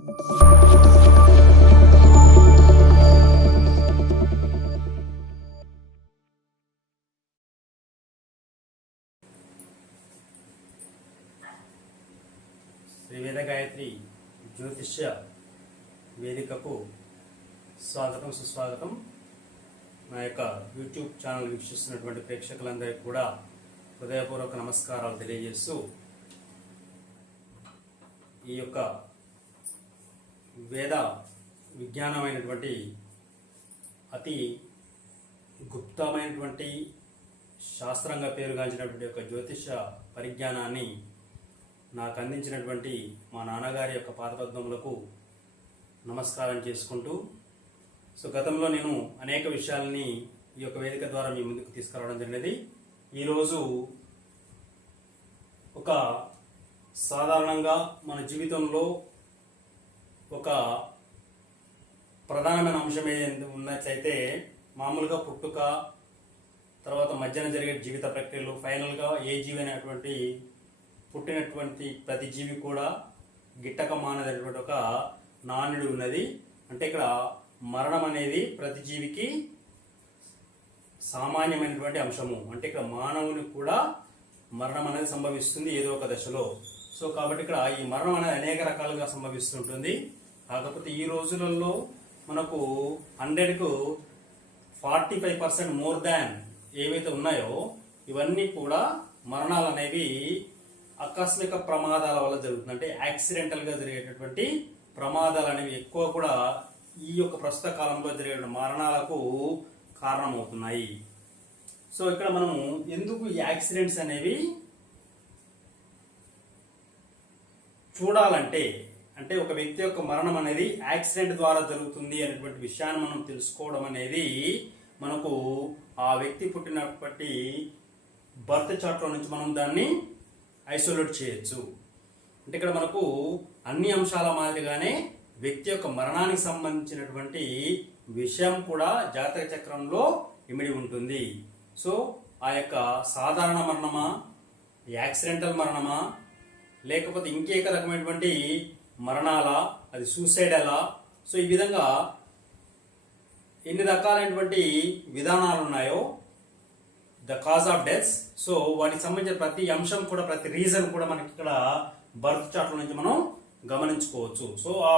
శ్రీ వేద గాయత్రి జ్యోతిష్య వేదికకు స్వాగతం సుస్వాగతం. నా యొక్క యూట్యూబ్ ఛానల్ వీక్షిస్తున్నటువంటి ప్రేక్షకులందరికీ కూడా హృదయపూర్వక నమస్కారాలు తెలియజేస్తూ, ఈ యొక్క వేద విజ్ఞానమైనటువంటి అతి గుప్తమైనటువంటి శాస్త్రంగా పేరుగాంచినటువంటి యొక్క జ్యోతిష పరిజ్ఞానాన్ని నాకు అందించినటువంటి మా నాన్నగారి యొక్క పాదపద్మములకు నమస్కారం చేసుకుంటూ, గతంలో నేను అనేక విషయాలని ఈ యొక్క వేదిక ద్వారా మీ ముందుకు తీసుకురావడం జరిగినది. ఈరోజు ఒక సాధారణంగా మన జీవితంలో ఒక ప్రధానమైన అంశం ఏదైతే ఉన్నట్లయితే, మామూలుగా పుట్టుక, తర్వాత మధ్యాహ్నం జరిగే జీవిత ప్రక్రియలు, ఫైనల్గా ఏ జీవి అనేటువంటి పుట్టినటువంటి ప్రతి జీవి కూడా గిట్టక మానదనేటువంటి ఒక నానుడి ఉన్నది. అంటే ఇక్కడ మరణం అనేది ప్రతి జీవికి సామాన్యమైనటువంటి అంశము. అంటే ఇక్కడ మానవునికి కూడా మరణం అనేది సంభవిస్తుంది ఏదో ఒక దశలో. కాబట్టి ఇక్కడ ఈ మరణం అనేది అనేక రకాలుగా సంభవిస్తుంటుంది. కాకపోతే ఈ రోజులలో మనకు 100కు 45% మోర్ దాన్ ఏవైతే ఉన్నాయో ఇవన్నీ కూడా మరణాలు అనేవి ఆకస్మిక ప్రమాదాల వల్ల జరుగుతుంది. అంటే యాక్సిడెంటల్గా జరిగేటటువంటి ప్రమాదాలు అనేవి ఎక్కువ కూడా ఈ యొక్క ప్రస్తుత కాలంలో జరిగే మరణాలకు కారణమవుతున్నాయి. ఇక్కడ మనము ఎందుకు ఈ యాక్సిడెంట్స్ అనేవి చూడాలంటే, అంటే ఒక వ్యక్తి యొక్క మరణం అనేది యాక్సిడెంట్ ద్వారా జరుగుతుంది అనేటువంటి విషయాన్ని మనం తెలుసుకోవడం అనేది మనకు ఆ వ్యక్తి పుట్టినప్పటి బర్త్ చార్ట్లో నుంచి మనం దాన్ని ఐసోలేట్ చేయొచ్చు. అంటే ఇక్కడ మనకు అన్ని అంశాల మాదిరిగానే వ్యక్తి యొక్క మరణానికి సంబంధించినటువంటి విషయం కూడా జాతక చక్రంలో ఇమిడి ఉంటుంది. ఆ యొక్క సాధారణ మరణమా, యాక్సిడెంటల్ మరణమా, లేకపోతే ఇంకేక రకమైనటువంటి మరణాలా, అది సూసైడలా, ఈ విధంగా ఎన్ని రకాలైనటువంటి విధానాలు ఉన్నాయో ద కాజ్ ఆఫ్ డెత్స్. వాటికి సంబంధించిన ప్రతి అంశం కూడా, ప్రతి రీజన్ కూడా మనకి ఇక్కడ బర్త్ చార్ట్ నుంచి మనం గమనించుకోవచ్చు. ఆ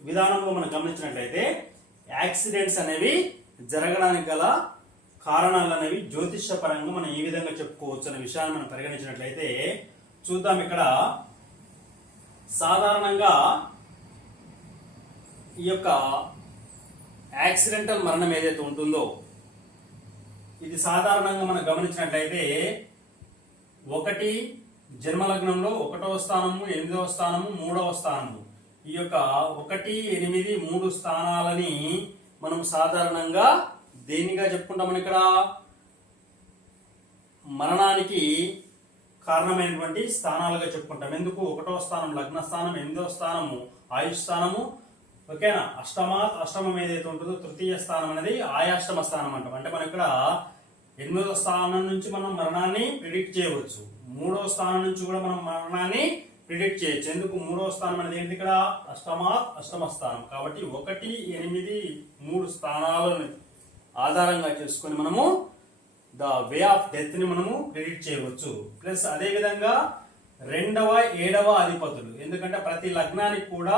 విధానంలో మనం గమనించినట్లయితే యాక్సిడెంట్స్ అనేవి జరగడానికి గల కారణాలు అనేవి జ్యోతిష్య పరంగా మనం ఏ విధంగా చెప్పుకోవచ్చు అనే విషయాన్ని మనం పరిగణించినట్లయితే చూద్దాం. ఇక్కడ సాధారణంగా ఈ యొక్క యాక్సిడెంటల్ మరణం ఏదైతే ఉంటుందో ఇది సాధారణంగా మనం గమనించినట్లయితే 1 జన్మలగ్నంలో 1వ స్థానము, 8వ స్థానము, 3వ స్థానము, ఈ యొక్క 1, 8, 3 స్థానాలని మనం సాధారణంగా దేనిగా చెప్పుకుంటామని ఇక్కడ మరణానికి కారణమైనటువంటి స్థానాలుగా చెప్పుకుంటాం. ఎందుకు? 1వ స్థానం లగ్న స్థానం, 8వ స్థానము ఆయుష్ స్థానము, ఓకేనా. అష్టమం ఏదైతే ఉంటుందో తృతీయ స్థానం అనేది ఆయాష్టమ స్థానం అంటాం. అంటే మనం ఇక్కడ 8వ స్థానం నుంచి మనం మరణాన్ని ప్రిడిక్ట్ చేయవచ్చు, 3వ స్థానం నుంచి కూడా మనం మరణాన్ని ప్రిడిక్ట్ చేయొచ్చు. ఎందుకు? 3వ స్థానం అనేది ఏంటి? ఇక్కడ అష్టమ స్థానం. కాబట్టి 1, 8, 3 స్థానాలను ఆధారంగా చేసుకొని మనము ద వే ఆఫ్ డెత్ ని మనము ప్రిడిక్ట్ చేయవచ్చు. ప్లస్ అదే విధంగా 2వ 7వ అధిపతులు, ఎందుకంటే ప్రతి లగ్నానికి కూడా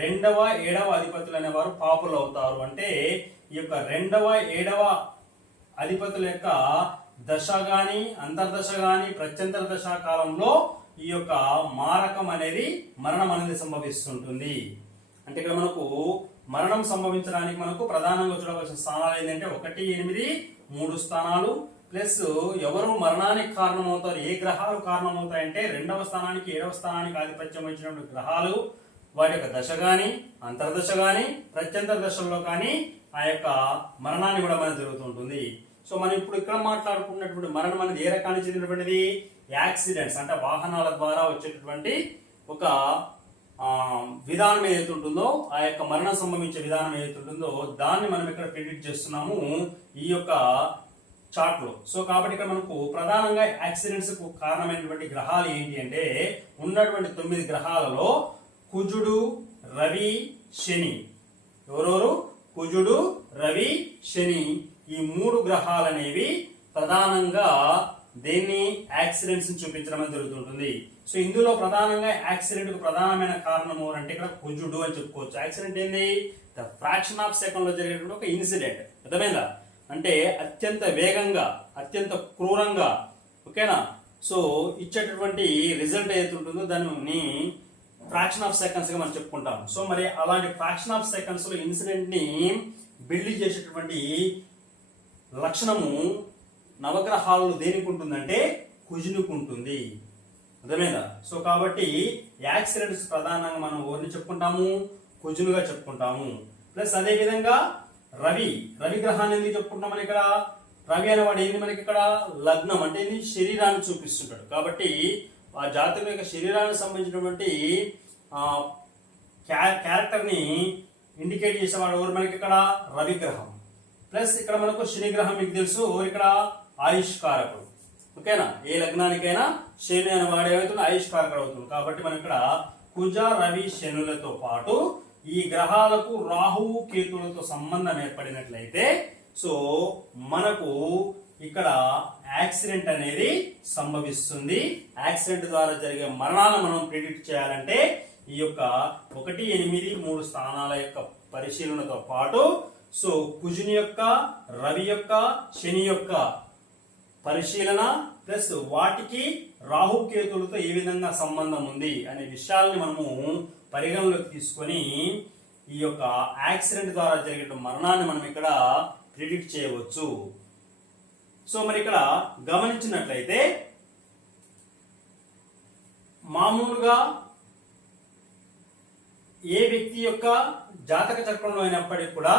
2వ 7వ అధిపతులు అనేవారు పాపులు అవుతారు. అంటే ఈ యొక్క 2వ 7వ అధిపతుల యొక్క దశ గాని, అంతర్దశ గాని, ప్రత్యంతర దశ కాలంలో ఈ యొక్క మారకం అనేది, మరణం అనేది సంభవిస్తుంటుంది. అంటే ఇక్కడ మనకు మరణం సంభవించడానికి మనకు ప్రధానంగా చూడవలసిన స్థానాలు ఏంటంటే 1, 8, 3 స్థానాలు. ప్లస్ ఎవరు మరణానికి కారణమవుతారు, ఏ గ్రహాలు కారణమవుతాయంటే 2వ స్థానానికి, 7వ స్థానానికి ఆధిపత్యం వహించినటువంటి గ్రహాలు, వాటి యొక్క దశ గాని, అంతర్దశ గాని, ప్రత్యంతర దశల్లో కానీ ఆ యొక్క మరణాన్ని కూడా మనకు జరుగుతుంటుంది. మనం ఇప్పుడు ఇక్కడ మాట్లాడుకున్నటువంటి మరణం అనేది ఏ రకానికి చెందినటువంటిది? యాక్సిడెంట్స్, అంటే వాహనాల ద్వారా వచ్చేటటువంటి ఒక విధానం ఏదైతే ఉంటుందో, ఆ యొక్క మరణం సంభవించే విధానం ఏదైతే ఉంటుందో దాన్ని మనం ఇక్కడ ప్రిడిక్ట్ చేస్తున్నాము ఈ యొక్క చార్ట్ లో. కాబట్టి ఇక్కడ మనకు ప్రధానంగా యాక్సిడెంట్స్ కు కారణమైనటువంటి గ్రహాలు ఏంటి అంటే, ఉన్నటువంటి 9 గ్రహాలలో కుజుడు, రవి శని. ఎవరెవరు? కుజుడు, రవి, శని. ఈ 3 గ్రహాలు అనేవి ప్రధానంగా దేన్ని యాక్సిడెంట్స్ చూపించడం అని జరుగుతుంటుంది. సో ఇందులో ప్రధానంగా యాక్సిడెంట్ కు ప్రధానమైన కారణము అంటే ఇక్కడ కుజుడు అని చెప్పుకోవచ్చు. యాక్సిడెంట్ ఏంది? ద ఫ్రాక్షన్ ఆఫ్ సెకండ్ లో జరిగేటువంటి ఒక ఇన్సిడెంట్. అర్థమైందా? అంటే అత్యంత వేగంగా, అత్యంత క్రూరంగా, ఓకేనా, సో ఇచ్చేటటువంటి రిజల్ట్ ఏదైతే ఉంటుందో దాన్ని ఫ్రాక్షన్ ఆఫ్ సెకండ్స్ గా మనం చెప్పుకుంటాం. సో మరి అలాంటి ఫ్రాక్షన్ ఆఫ్ సెకండ్స్ లో ఇన్సిడెంట్ ని బిల్డ్ చేసేటటువంటి లక్షణము నవగ్రహాలు దేనికి ఉంటుందంటే కుజునికి ఉంటుంది. అర్థమైందా? సో కాబట్టి యాక్సిడెంట్స్ ప్రధానంగా మనం ఎవరిని చెప్పుకుంటాము? కుజునుగా చెప్పుకుంటాము. ప్లస్ అదే విధంగా రవి గ్రహాన్ని ఎందుకు చెప్పుకుంటామని ఇక్కడ? రవి అనేవాడు ఏంది మనకి ఇక్కడ? లగ్నం అంటే ఏంది? శరీరాన్ని చూపిస్తుంటాడు. కాబట్టి ఆ జాతకుల యొక్క శరీరానికి సంబంధించినటువంటి క్యారెక్టర్ ని ఇండికేట్ చేసేవాడు ఎవరు మనకి ఇక్కడ? రవి గ్రహం. ప్లస్ ఇక్కడ మనకు శని గ్రహం మీకు తెలుసు ఇక్కడ ఆయుష్ కారకుడు. ఓకేనా? ఏ లగ్నానికైనా శని అనే వాడు ఏమవుతుంది? ఆయుష్ కారకుడు అవుతుంది. కాబట్టి మనం ఇక్కడ కుజ, రవి, శనులతో పాటు ఈ గ్రహాలకు రాహువు, కేతువులతో సంబంధం ఏర్పడినట్లయితే సో మనకు ఇక్కడ యాక్సిడెంట్ అనేది సంభవిస్తుంది. యాక్సిడెంట్ ద్వారా జరిగే మరణాలను మనం ప్రిడిక్ట్ చేయాలంటే ఈ యొక్క 1, 8, 3 స్థానాల యొక్క పరిశీలనతో పాటు సో కుజుని యొక్క, రవి యొక్క, శని యొక్క పరిశీలన ప్లస్ వాటికి రాహుకేతులతో ఏ విధంగా సంబంధం ఉంది అనే విషయాల్ని మనము పరిగణలోకి తీసుకొని ఈ యొక్క యాక్సిడెంట్ ద్వారా జరిగే మరణాన్ని మనం ఇక్కడ ప్రిడిక్ట్ చేయవచ్చు. సో మరి ఇక్కడ గమనించినట్లయితే మామూలుగా ఏ వ్యక్తి యొక్క జాతక చక్రంలో అయినప్పటికీ కూడా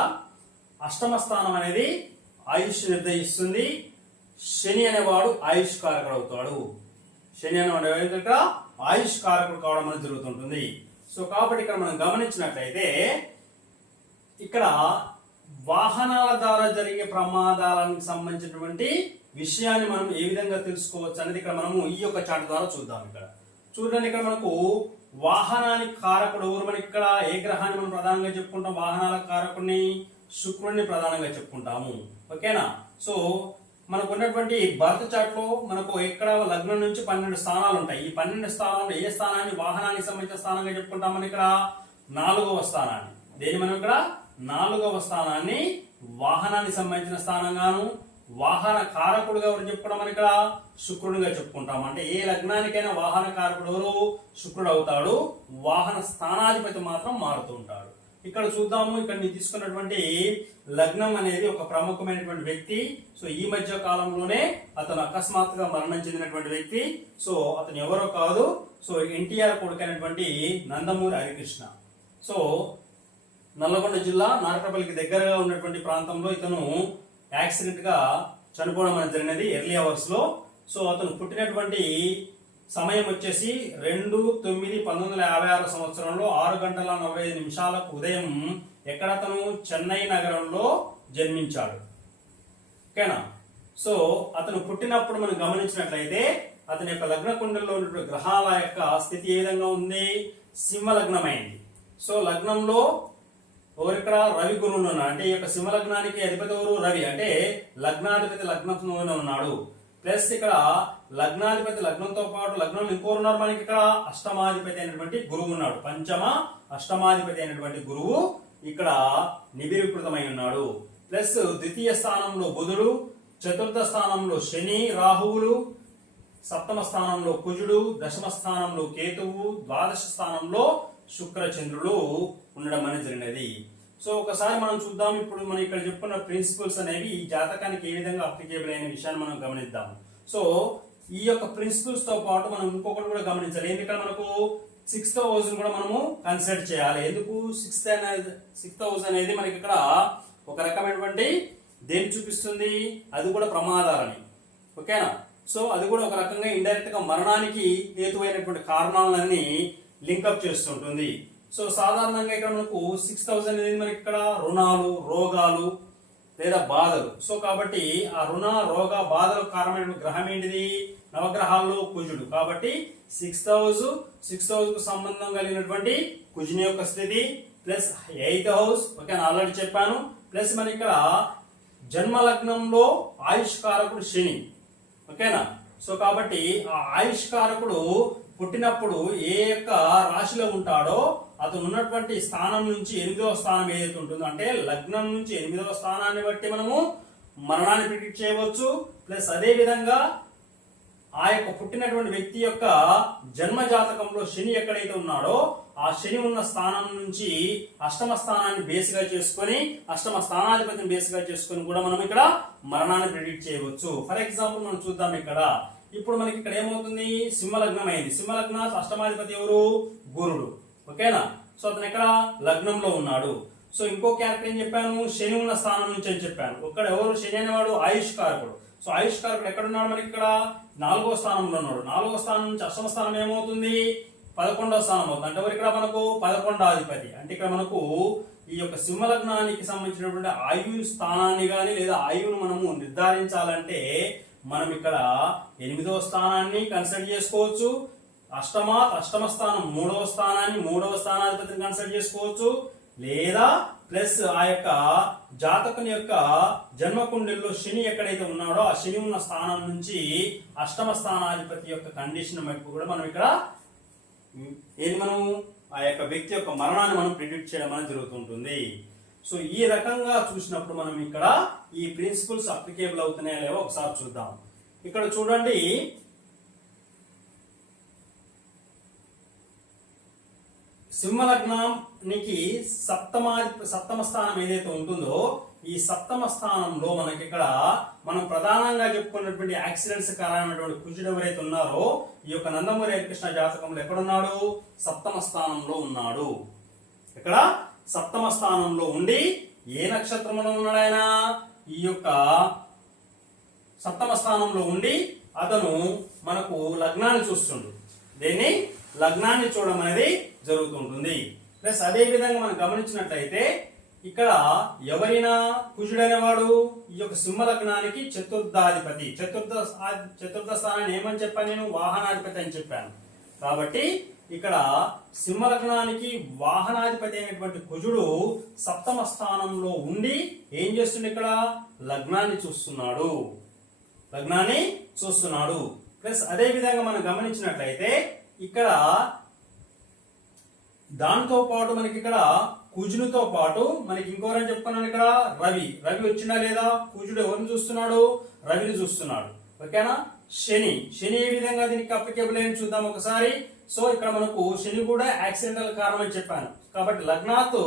అష్టమ స్థానం అనేది ఆయుష్ నిర్ణయిస్తుంది. శని అనేవాడు ఆయుష్ కారకుడు అవుతాడు. శని అనేవాడు ఇక్కడ ఆయుష్ కారకుడు కావడం అనేది జరుగుతుంటుంది. సో కాబట్టి ఇక్కడ మనం గమనించినట్లయితే ఇక్కడ వాహనాల ద్వారా జరిగే ప్రమాదాలకు సంబంధించినటువంటి విషయాన్ని మనం ఏ విధంగా తెలుసుకోవచ్చు అనేది ఇక్కడ మనము ఈ యొక్క చార్ట్ ద్వారా చూద్దాం. ఇక్కడ చూడండి, ఇక్కడ మనకు వాహనానికి కారకుడు ఎవరు? మనకి ఇక్కడ ఏ గ్రహాన్ని మనం ప్రధానంగా చెప్పుకుంటాం? వాహనాల కారకుడిని శుక్రుడిని ప్రధానంగా చెప్పుకుంటాము. ఓకేనా? సో మనకు ఉన్నటువంటి బర్త్ చార్ట్ లో మనకు ఇక్కడ లగ్నం నుంచి 12 స్థానాలు ఉంటాయి. ఈ 12 స్థానాల్లో ఏ స్థానాన్ని వాహనానికి సంబంధించిన స్థానంగా చెప్పుకుంటాం? మనం ఇక్కడ 4వ స్థానాన్ని. దేని మనం ఇక్కడ 4వ స్థానాన్ని వాహనానికి సంబంధించిన స్థానంగాను, వాహన కారకుడుగా ఎవరు చెప్పుకోవడం? మనం ఇక్కడ శుక్రుడిగా చెప్పుకుంటాం. అంటే ఏ లగ్నానికైనా వాహన కారకుడు ఎవరు? శుక్రుడు అవుతాడు. వాహన స్థానాధిపతి మాత్రం మారుతూ ఉంటాడు. ఇక్కడ చూద్దాము. ఇక్కడ నేను తీసుకున్నటువంటి లగ్నం అనేది ఒక ప్రముఖమైనటువంటి వ్యక్తి. సో ఈ మధ్య కాలంలోనే అతను అకస్మాత్తుగా మరణం చెందినటువంటి వ్యక్తి. సో అతను ఎవరో కాదు, సో ఎన్టీఆర్ కొడుకైనటువంటి నందమూరి హరికృష్ణ. సో నల్లగొండ జిల్లా నారకపల్లికి దగ్గరగా ఉన్నటువంటి ప్రాంతంలో ఇతను యాక్సిడెంట్ గా చనిపోవడం అనేది జరిగినది ఎర్లీ అవర్స్ లో. సో అతను పుట్టినటువంటి సమయం వచ్చేసి 2/9/1956 సంవత్సరంలో 6:45 ఉదయం ఎక్కడ అతను చెన్నై నగరంలో జన్మించాడు. ఓకేనా? సో అతను పుట్టినప్పుడు మనం గమనించినట్లయితే అతని యొక్క లగ్న కుండల్లో ఉన్నటువంటి గ్రహాల యొక్క స్థితి ఏ విధంగా ఉంది? సింహ లగ్నమైంది. సో లగ్నంలో ఇక్కడ రవి గురువులు ఉన్నాడు. అంటే ఈ యొక్క సింహ లగ్నానికి అధిపతి ఎవరు? రవి. అంటే లగ్నాధిపతి లగ్నంలోనే ఉన్నాడు. ప్లస్ ఇక్కడ లగ్నాధిపతి లగ్నంతో పాటు లగ్నంలో ఇంకోరు ఉన్నారు మనకి. ఇక్కడ అష్టమాధిపతి అయినటువంటి గురువు ఉన్నాడు. పంచమ అష్టమాధిపతి అయినటువంటి గురువు ఇక్కడ నిబిడీకృతమై ఉన్నాడు. ప్లస్ ద్వితీయ స్థానంలో బుధుడు, చతుర్థ స్థానంలో శని రాహువులు, సప్తమ స్థానంలో కుజుడు, దశమ స్థానంలో కేతువు, ద్వాదశ స్థానంలో శుక్ర చంద్రులు ఉండడం అనేది జరిగినది. సో ఒకసారి మనం చూద్దాం. ఇప్పుడు మనం ఇక్కడ చెప్పుకున్న ప్రిన్సిపల్స్ అనేవి ఈ జాతకానికి ఏ విధంగా అప్లికేబుల్ అయిన విషయాన్ని మనం గమనిద్దాం. సో ఈ యొక్క ప్రిన్సిపల్స్ తో పాటు మనం ఇంకొకటి కూడా గమనించాలి. ఎందుకంటే మనకు 6th హౌస్ కూడా మనము కన్సిడర్ చేయాలి. ఎందుకు 6th హౌస్ అనేది మనకి ఇక్కడ ఒక రకమైనటువంటి దేన్ని చూపిస్తుంది? అది కూడా ప్రమాదాలని. ఓకేనా? సో అది కూడా ఒక రకంగా ఇండైరెక్ట్ గా మరణానికి హేతువైనటువంటి కారణాలన్నీ లింకప్ చేస్తుంటుంది. సో సాధారణంగా ఇక్కడ మనకు 6,000 అనేది మనకి ఇక్కడ రుణాలు, రోగాలు లేదా బాధలు. సో కాబట్టి ఆ రుణ, రోగ, బాధలకు కారణమైన గ్రహం ఏంటిది? నవగ్రహాల్లో కుజుడు. కాబట్టి 6th హౌస్ కు సంబంధం కలిగినటువంటి కుజుని యొక్క స్థితి ప్లస్ 8th హౌస్, ఓకేనా, ఆల్రెడీ చెప్పాను. ప్లస్ మన ఇక్కడ జన్మ లగ్నంలో ఆయుష్కారకుడు శని, ఓకేనా. సో కాబట్టి ఆ ఆయుష్కారకుడు పుట్టినప్పుడు ఏ యొక్క రాశిలో ఉంటాడో అతను ఉన్నటువంటి స్థానం నుంచి 8వ స్థానం ఏదైతే ఉంటుందో, అంటే లగ్నం నుంచి 8వ స్థానాన్ని బట్టి మనము మరణాన్ని ప్రిడిక్ట్ చేయవచ్చు. ప్లస్ అదే విధంగా ఆ యొక్క పుట్టినటువంటి వ్యక్తి యొక్క జన్మ జాతకంలో శని ఎక్కడైతే ఉన్నాడో ఆ శని ఉన్న స్థానం నుంచి అష్టమ స్థానాన్ని బేస్గా చేసుకొని, అష్టమ స్థానాధిపతిని బేస్గా చేసుకొని కూడా మనం ఇక్కడ మరణాన్ని ప్రిడిక్ట్ చేయవచ్చు. ఫర్ ఎగ్జాంపుల్ మనం చూద్దాం. ఇప్పుడు మనకి ఇక్కడ ఏమవుతుంది, సింహలగ్నం అయింది. సింహలగ్నాత్ అష్టమాధిపతి ఎవరు, గురుడు, ఓకేనా. సో అతను ఇక్కడ లగ్నంలో ఉన్నాడు. సో ఇంకో క్యారెక్టర్ ఏం చెప్పాను, శని ఉన్న స్థానం నుంచి అని చెప్పాను. ఇక్కడ ఎవరు, శని అనేవాడు ఆయుష్కారకుడు. సో ఆయుష్కారకుడు ఎక్కడున్నాడు, మనకి ఇక్కడ 4వ స్థానంలో ఉన్నాడు. 4వ స్థానం నుంచి అష్టమ స్థానం ఏమవుతుంది, 11వ స్థానం అవుతుంది. అంటే ఎవరు ఇక్కడ మనకు 11వ అధిపతి. అంటే ఇక్కడ మనకు ఈ యొక్క సింహలగ్నానికి సంబంధించినటువంటి ఆయు స్థానాన్ని కానీ లేదా ఆయువును మనము నిర్ధారించాలంటే మనం ఇక్కడ 8వ స్థానాన్ని కన్సిడర్ చేసుకోవచ్చు. అష్టమ స్థానం 3వ స్థానాన్ని 3వ స్థానాధిపతిని కన్సిడర్ చేసుకోవచ్చు. లేదా ప్లస్ ఆ యొక్క జాతకుని యొక్క జన్మకుండలిలో శని ఎక్కడైతే ఉన్నాడో ఆ శని ఉన్న స్థానం నుంచి అష్టమ స్థానాధిపతి యొక్క కండిషన్ వైపు కూడా మనం ఇక్కడ మనం ఆ యొక్క వ్యక్తి యొక్క మరణాన్ని మనం ప్రిడిక్ట్ చేయడం అనేది జరుగుతుంటుంది. సో ఈ రకంగా చూసినప్పుడు మనం ఇక్కడ ఈ ప్రిన్సిపల్స్ అప్లికేబుల్ అవుతున్నాయా లేవో ఒకసారి చూద్దాం. ఇక్కడ చూడండి, సింహలగ్నానికి సప్తమ స్థానం ఏదైతే ఉంటుందో ఈ సప్తమ స్థానంలో మనకి ఇక్కడ మనం ప్రధానంగా చెప్పుకున్నటువంటి యాక్సిడెంట్స్ కారణమైనటువంటి కుజుడు ఎవరైతే ఉన్నారో ఈ యొక్క నందమూరి హరికృష్ణ జాతకంలో ఎక్కడున్నాడు, సప్తమ స్థానంలో ఉన్నాడు. ఇక్కడ సప్తమ స్థానంలో ఉండి ఏ నక్షత్రంలో ఉన్నాడు ఆయన, ఈ యొక్క సప్తమ స్థానంలో ఉండి అతను మనకు లగ్నాన్ని చూస్తుండు. దీన్ని లగ్నాన్ని చూడడం అనేది జరుగుతుంటుంది. ప్లస్ అదే విధంగా మనం గమనించినట్లయితే ఇక్కడ ఎవరైనా కుజుడు అనేవాడు ఈ యొక్క సింహ లగ్నానికి చతుర్థాధిపతి. చతుర్థ స్థానాన్ని ఏమని చెప్పాను నేను, వాహనాధిపతి అని చెప్పాను. కాబట్టి ఇక్కడ సింహ లగ్నానికి వాహనాధిపతి అయినటువంటి కుజుడు సప్తమ స్థానంలో ఉండి ఏం చేస్తుంది, ఇక్కడ లగ్నాన్ని చూస్తున్నాడు. ప్లస్ అదే విధంగా మనం గమనించినట్లయితే ఇక్కడ దాంతో పాటు మనకి ఇక్కడ కుజునితో పాటు మనకి ఇంకోరని చెప్పుకున్నాను, ఇక్కడ రవి వచ్చినా లేదా, కుజుడు ఎవరిని చూస్తున్నాడు, రవిని చూస్తున్నాడు, ఓకేనా. శని ఏ విధంగా దీనికి అప్లికేబుల్ అని చూద్దాం ఒకసారి. సో ఇక్కడ మనకు శని కూడా యాక్సిడెంటల్ కారణం అని చెప్పాను. కాబట్టి లగ్నాత్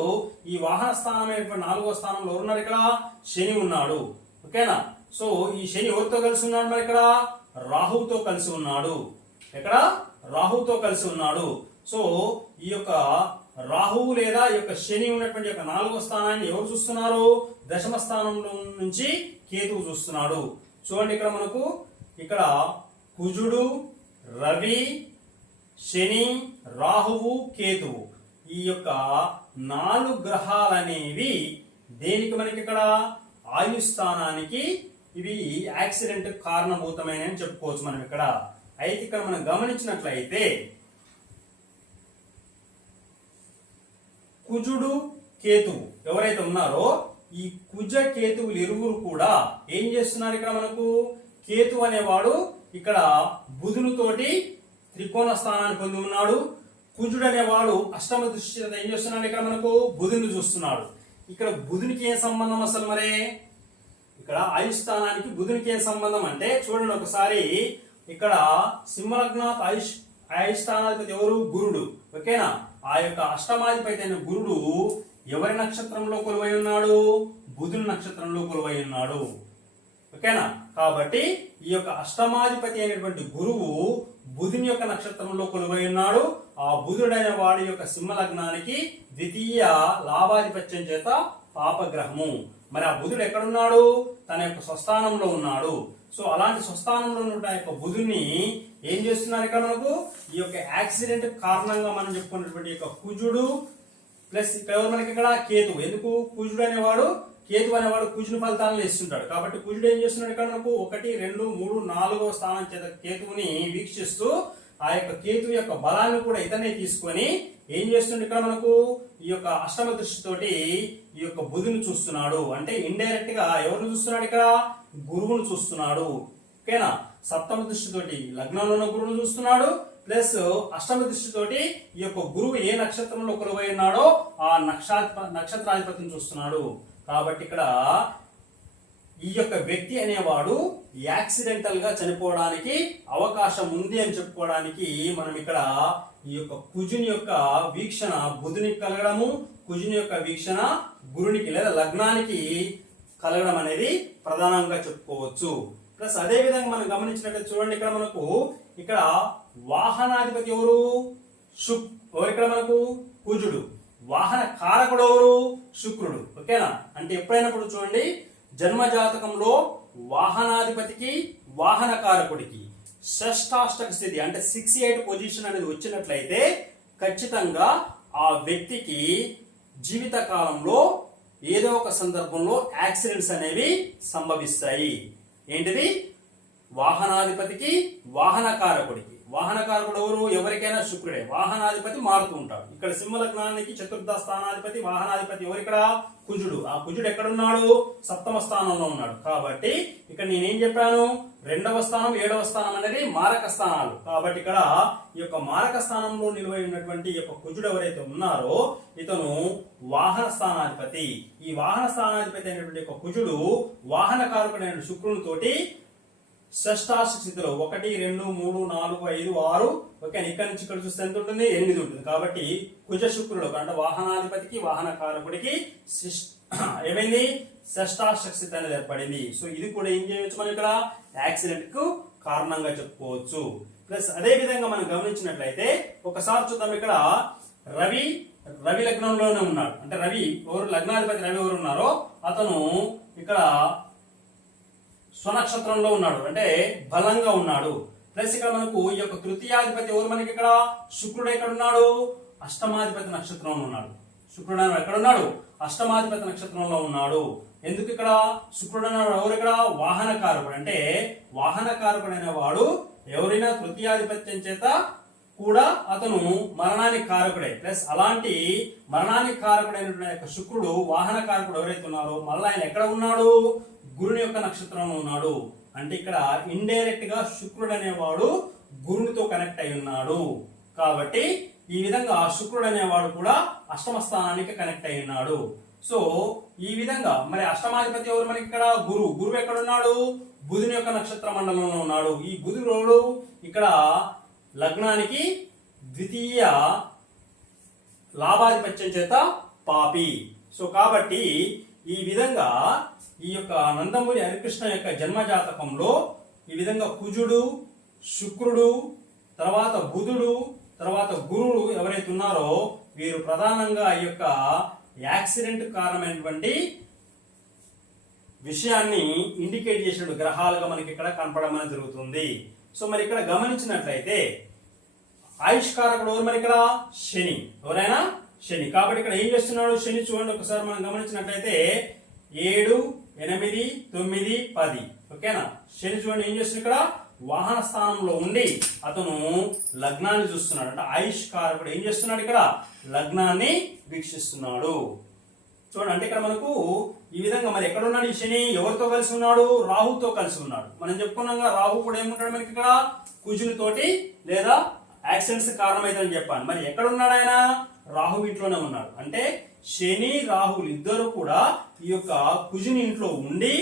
ఈ వాహన స్థానమైనటువంటి 4వ స్థానంలో ఉన్నారు, ఇక్కడ శని ఉన్నాడు, ఓకేనా. సో ఈ శని ఎవరితో కలిసి ఉన్నాడు, మరి ఇక్కడ రాహువుతో కలిసి ఉన్నాడు. ఇక్కడ రాహువుతో కలిసి ఉన్నాడు. సో ఈ యొక్క రాహువు లేదా ఈ యొక్క శని ఉన్నటువంటి యొక్క 4వ స్థానాన్ని ఎవరు చూస్తున్నారు, దశమ స్థానంలో నుంచి కేతువు చూస్తున్నాడు. చూడండి, ఇక్కడ మనకు ఇక్కడ కుజుడు, రవి, శని, రాహువు, కేతువు ఈ యొక్క 4 గ్రహాలనేవి దేనికి మనకి ఇక్కడ ఆయుస్థానానికి ఇవి యాక్సిడెంట్ కారణభూతమైన చెప్పుకోవచ్చు మనం ఇక్కడ. అయితే ఇక్కడ మనం గమనించినట్లయితే కుజుడు, కేతువు ఎవరైతే ఉన్నారో ఈ కుజ కేతువులు ఇరువురు కూడా ఏం చేస్తున్నారు, ఇక్కడ మనకు కేతు అనేవాడు ఇక్కడ బుధునితోటి త్రికోణ స్థానాన్ని పొంది ఉన్నాడు. కుజుడు అనేవాడు అష్టమ దృష్టి ఏం చేస్తున్నాడు, ఇక్కడ మనకు బుధుని చూస్తున్నాడు. ఇక్కడ బుధునికి ఏం సంబంధం అసలు, మరే ఇక్కడ ఆయుస్థానానికి బుధునికి ఏం సంబంధం అంటే చూడండి ఒకసారి. ఇక్కడ సింహలగ్నాత్ ఆయుస్థానాధిపతి ఎవరు, గురుడు, ఓకేనా. ఆ యొక్క అష్టమాధిపతి అయిన గురుడు ఎవరి నక్షత్రంలో కొలువై ఉన్నాడు, బుధుని నక్షత్రంలో కొలువై ఉన్నాడు, ఓకేనా. కాబట్టి ఈ యొక్క అష్టమాధిపతి అయినటువంటి గురువు బుధుని యొక్క నక్షత్రంలో కొలువై ఉన్నాడు. ఆ బుధుడైన వాడి యొక్క సింహ లగ్నానికి ద్వితీయ లాభాధిపత్యం చేత పాపగ్రహము. మరి ఆ బుధుడు ఎక్కడున్నాడు, తన యొక్క స్వస్థానంలో ఉన్నాడు. సో అలాంటి స్వస్థానంలో ఉన్న యొక్క బుధుడిని ఏం చేస్తున్నారు, ఇక్కడ మనకు ఈ యొక్క యాక్సిడెంట్ కారణంగా మనం చెప్పుకున్నటువంటి యొక్క కుజుడు ప్లస్ ఇక్కడ మనకి ఇక్కడ కేతు. ఎందుకు, కుజుడు అనేవాడు కేతు అనేవాడు కుజుని ఫలితాలను ఇస్తుంటాడు. కాబట్టి కుజుడు ఏం చేస్తున్నాడు ఇక్కడ మనకు 1, 2, 3, 4వ స్థానం చేత కేతువుని వీక్షిస్తూ ఆ యొక్క కేతు యొక్క బలాన్ని కూడా ఇతనే తీసుకొని ఏం చేస్తుంది ఇక్కడ మనకు ఈ యొక్క అష్టమ దృష్టితోటి ఈ యొక్క బుధుని చూస్తున్నాడు. అంటే ఇండైరెక్ట్ గా ఎవరిని చూస్తున్నాడు ఇక్కడ? గురువును చూస్తున్నాడు. ఓకేనా? సప్తమ దృష్టితోటి లగ్నంలో ఉన్న గురువును చూస్తున్నాడు, ప్లస్ అష్టమ దృష్టితోటి ఈ యొక్క గురువు ఏ నక్షత్రంలో కొలువై ఉన్నాడో ఆ నక్షత్రాధిపతిని చూస్తున్నాడు. కాబట్టి ఇక్కడ ఈ యొక్క వ్యక్తి అనేవాడు యాక్సిడెంటల్ గా చనిపోవడానికి అవకాశం ఉంది అని చెప్పుకోవడానికి మనం ఇక్కడ ఈ యొక్క కుజుని యొక్క వీక్షణ బుధునికి కలగడము, కుజుని యొక్క వీక్షణ గురునికి లేదా లగ్నానికి కలగడం అనేది ప్రధానంగా చెప్పుకోవచ్చు. ప్లస్ అదే విధంగా మనం గమనించినట్లయితే చూడండి, ఇక్కడ మనకు ఇక్కడ వాహనాధిపతి ఎవరు? ఎవరు ఇక్కడ మనకు? కుజుడు. వాహన కారకుడు ఎవరు? శుక్రుడు. ఓకేనా? అంటే ఎప్పుడైనా కూడా చూడండి, జన్మ జాతకంలో వాహనాధిపతికి వాహన కారకుడికి షష్టాష్టక స్థితి అంటే 6-8 పొజిషన్ అనేది వచ్చినట్లయితే ఖచ్చితంగా ఆ వ్యక్తికి జీవిత కాలంలో ఏదో ఒక సందర్భంలో యాక్సిడెంట్స్ అనేవి సంభవిస్తాయి. ఏంటిది? వాహనాధిపతికి వాహన కారకుడికి. వాహన కారకుడు ఎవరు? ఎవరికైనా శుక్రుడే. వాహనాధిపతి మారుతూ ఉంటాడు. ఇక్కడ సింహ లగ్నానికి చతుర్థ స్థానాధిపతి వాహనాధిపతి ఎవరు? ఇక్కడ కుజుడు. ఆ కుజుడు ఎక్కడున్నాడు? సప్తమ స్థానంలో ఉన్నాడు. కాబట్టి ఇక్కడ నేనేం చెప్పాను? 2వ స్థానం 7వ స్థానం అనేది మారక స్థానాలు. కాబట్టి ఇక్కడ ఈ యొక్క మారక స్థానంలో నిలువై ఉన్నటువంటి ఈ యొక్క కుజుడు ఎవరైతే ఉన్నారో ఇతను వాహన స్థానాధిపతి. ఈ వాహన స్థానాధిపతి అయినటువంటి యొక్క కుజుడు వాహన కారకుడైన శుక్రుని తోటి షష్టాష్టక స్థితిలో 1, 2, 3, 4, 5, 6 ఓకే. ఇక్కడ నుంచి ఇక్కడ చూస్తే ఎంత ఉంటుంది? 8 ఉంటుంది. కాబట్టి కుజ శుక్రుడు అంటే వాహనాధిపతికి వాహన కారకుడికి ఏమైంది? షష్టాష్టక స్థితి అనేది ఏర్పడింది. సో ఇది కూడా ఏం చేయవచ్చు మనం ఇక్కడ? యాక్సిడెంట్ కు కారణంగా చెప్పుకోవచ్చు. ప్లస్ అదే విధంగా మనం గమనించినట్లయితే ఒకసారి చూద్దాం, ఇక్కడ రవి లగ్నంలోనే ఉన్నాడు. అంటే రవి ఎవరు? లగ్నాధిపతి రవి ఎవరు ఉన్నారో అతను ఇక్కడ స్వనక్షత్రంలో ఉన్నాడు, అంటే బలంగా ఉన్నాడు. ప్లస్ ఇక్కడ మనకు ఈ యొక్క తృతీయాధిపతి ఎవరు? మనకి ఇక్కడ శుక్రుడు ఎక్కడ ఉన్నాడు? అష్టమాధిపతి నక్షత్రంలో ఉన్నాడు. శుక్రుడు ఎక్కడ ఉన్నాడు? అష్టమాధిపతి నక్షత్రంలో ఉన్నాడు. ఎందుకు ఇక్కడ శుక్రుడు అన్నాడు? ఎవరు ఇక్కడ? వాహన కారకుడు. అంటే వాహన కారకుడు అనేవాడు ఎవరైనా తృతీయాధిపత్యం చేత కూడా అతను మరణానికి కారకుడే. ప్లస్ అలాంటి మరణానికి కారకుడైన యొక్క శుక్రుడు వాహన కారకుడు ఎవరైతే ఉన్నారో మళ్ళీ ఆయన ఎక్కడ ఉన్నాడు? గురుని యొక్క నక్షత్రంలో ఉన్నాడు. అంటే ఇక్కడ ఇండైరెక్ట్ గా శుక్రుడు అనేవాడు గురునితో కనెక్ట్ అయి ఉన్నాడు. కాబట్టి ఈ విధంగా శుక్రుడు అనేవాడు కూడా అష్టమ స్థానానికి కనెక్ట్ అయి ఉన్నాడు. సో ఈ విధంగా మరి అష్టమాధిపతి ఎవరు? మనకి ఇక్కడ గురువు ఎక్కడ ఉన్నాడు? బుధుని యొక్క నక్షత్ర మండలంలో ఉన్నాడు. ఈ బుధుడు ఇక్కడ లగ్నానికి ద్వితీయ లాభాధిపత్యం చేత పాపి. సో కాబట్టి ఈ విధంగా ఈ యొక్క నందమూరి హరికృష్ణ యొక్క జన్మ జాతకంలో ఈ విధంగా కుజుడు, శుక్రుడు, తర్వాత బుధుడు, తర్వాత గురుడు ఎవరైతే ఉన్నారో వీరు ప్రధానంగా ఈ యొక్క యాక్సిడెంట్ కారణమైనటువంటి విషయాన్ని ఇండికేట్ చేసిన గ్రహాలుగా మనకి ఇక్కడ కనపడడం జరుగుతుంది. సో మరి ఇక్కడ గమనించినట్లయితే ఆయుష్కారకుడు ఎవరు? మరి ఇక్కడ శని. ఎవరైనా శని. కాబట్టి ఇక్కడ ఏం చేస్తున్నాడు శని? చూడండి ఒకసారి మనం గమనించినట్లయితే 7, 8, 9, 10 ఓకేనా. శని చూడండి ఏం చేస్తున్నాడు? ఇక్కడ వాహన స్థానంలో ఉండి అతను లగ్నాన్ని చూస్తున్నాడు. అంటే ఆయుష్కారకుడు ఏం చేస్తున్నాడు? ఇక్కడ లగ్నాన్ని వీక్షిస్తున్నాడు. చూడండి, అంటే ఇక్కడ మనకు ఈ విధంగా మరి ఎక్కడ ఉన్నాడు ఈ శని? ఎవరితో కలిసి ఉన్నాడు? రాహుతో కలిసి ఉన్నాడు. మనం చెప్పుకున్నాగా రాహు కూడా ఏముంటాడు మనకి ఇక్కడ? కుజుని తోటి లేదా యాక్సిడెంట్స్ కారణమైందని చెప్పాను. మరి ఎక్కడ ఉన్నాడు ఆయన? రాహు ఇంట్లోనే ఉన్నాడు. అంటే శని రాహులు ఇద్దరు కూడా ఈ యొక్క కుజుని ఇంట్లో ఉండి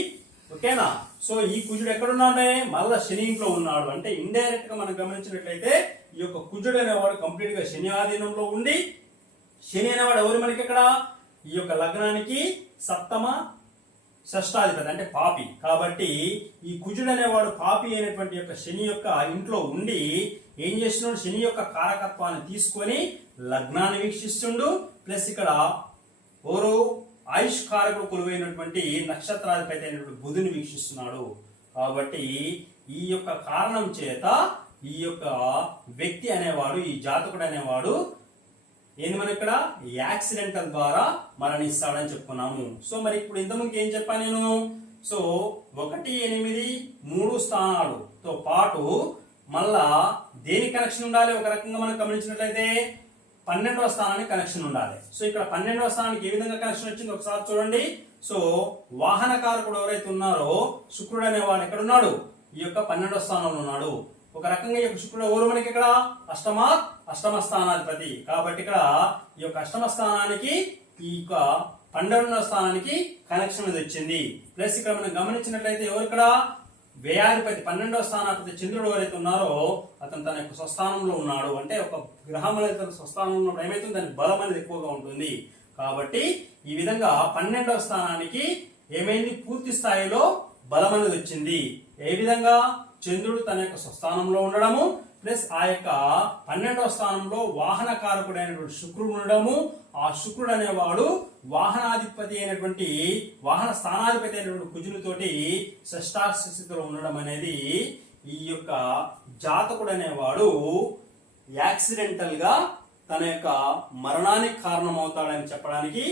ఓకేనా. సో ఈ కుజుడు ఎక్కడున్నాడే? మళ్ళా శని ఇంట్లో ఉన్నాడు. అంటే ఇండైరెక్ట్ గా మనం గమనించినట్లయితే ఈ యొక్క కుజుడు అనేవాడు కంప్లీట్ గా శని ఆధీనంలో ఉండి, శని అనేవాడు ఎవరు మనకి ఇక్కడ? ఈ యొక్క లగ్నానికి సప్తమ షష్టాధిపతి అంటే పాపి. కాబట్టి ఈ కుజుడు అనేవాడు పాపి అయినటువంటి యొక్క శని యొక్క ఇంట్లో ఉండి ఏం చేస్తున్నాడు? శని యొక్క కారకత్వాన్ని తీసుకొని లగ్నాన్ని వీక్షిస్తుండు. ప్లస్ ఇక్కడ ఓరో ఆయుష్ కారకుడు కొలువైనటువంటి నక్షత్రాధిపతి అయినటువంటి బుధుని వీక్షిస్తున్నాడు. కాబట్టి ఈ యొక్క కారణం చేత ఈ యొక్క వ్యక్తి అనేవాడు, ఈ జాతకుడు అనేవాడు ఏంది మనం ఇక్కడ యాక్సిడెంటల్ ద్వారా మరణిస్తాడని చెప్పుకున్నాము. సో మరి ఇప్పుడు ఇంతకుముందు ఏం చెప్పాను నేను, సో 1, 8, 3 స్థానాలతో పాటు మళ్ళా దేని కనెక్షన్ ఉండాలి, ఒక రకంగా మనం గమనించినట్లయితే 12వ స్థానానికి కనెక్షన్ ఉండాలి. సో ఇక్కడ 12వ స్థానానికి ఏ విధంగా కనెక్షన్ వచ్చింది ఒకసారి చూడండి. సో వాహనకారకుడు ఎవరైతే ఉన్నారో శుక్రుడు అనేవాడు ఎక్కడ ఉన్నాడు, ఈ యొక్క 12వ స్థానంలో ఉన్నాడు. ఒక రకంగా ఈ యొక్క శుక్రుడు ఎవరు మనకి ఇక్కడ అష్టమ స్థానాధిపతి. కాబట్టి ఇక్కడ ఈ యొక్క అష్టమ స్థానానికి ఈ యొక్క 12వ స్థానానికి కనెక్షన్ అనేది వచ్చింది. ప్లస్ ఇక్కడ మనం గమనించినట్లయితే ఎవరు ఇక్కడ వ్యయాధిపతి 12వ స్థానాధిపతి చంద్రుడు ఎవరైతే ఉన్నారో అతను తన యొక్క స్వస్థానంలో ఉన్నాడు. అంటే ఒక గ్రహం అనేది తన స్వస్థానంలో ఉన్నప్పుడు ఏమైతుంది, దాని బలం అనేది ఎక్కువగా ఉంటుంది. కాబట్టి ఈ విధంగా 12వ స్థానానికి ఏమైంది, పూర్తి స్థాయిలో బలం అనేది వచ్చింది. ఏ విధంగా, చంద్రుడు తన యొక్క స్వస్థానంలో ఉండడము ప్లస్ ఆ యొక్క 12వ స్థానంలో వాహనకారకుడు అయినటువంటి శుక్రుడు ఉండడము. ఆ శుక్రుడు అనేవాడు వాహనాధిపతి అయినటువంటి వాహన స్థానాధిపతి అయినటువంటి కుజునితోటి షష్టాష్ట స్థితిలో ఉండడం అనేది ఈ యొక్క జాతకుడు అనేవాడు యాక్సిడెంటల్ గా తన యొక్క మరణానికి కారణమవుతాడని చెప్పడానికి